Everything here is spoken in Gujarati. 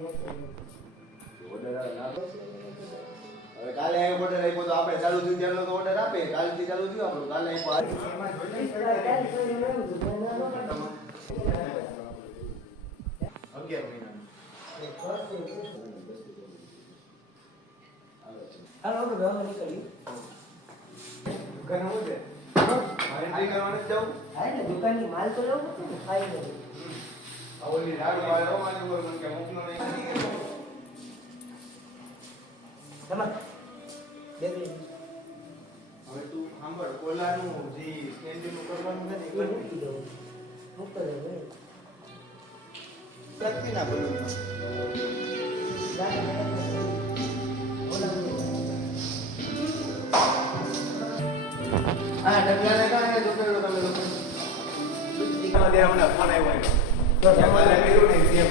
હવે કાલે આવ્યો ઓર્ડર આપ્યો તો આપણે ચાલુ થયું ત્યારનો તો ઓર્ડર આપે કાલથી ચાલુ થયું આપણું કાલે દુકાનની માલ તો લેવો પડશે ને ખાઈ લે ઓલી રાડો વાળો મારી ઉપર મને કે મોકલો નહીં તમાર બેબી હવે તું સાંભળ કોલાનું જે સ્કેન્ડિંગ કરવાનું છે ને એ મૂકી દઉં મૂકતો રહે પ્રતિ ના બોલું હા ડગલાને કાંઈ જો કર્યો તમે લોકો દીકરા દે હમણાં ફોન આવ્યો તો તમારે કર્યું નહીં સેમ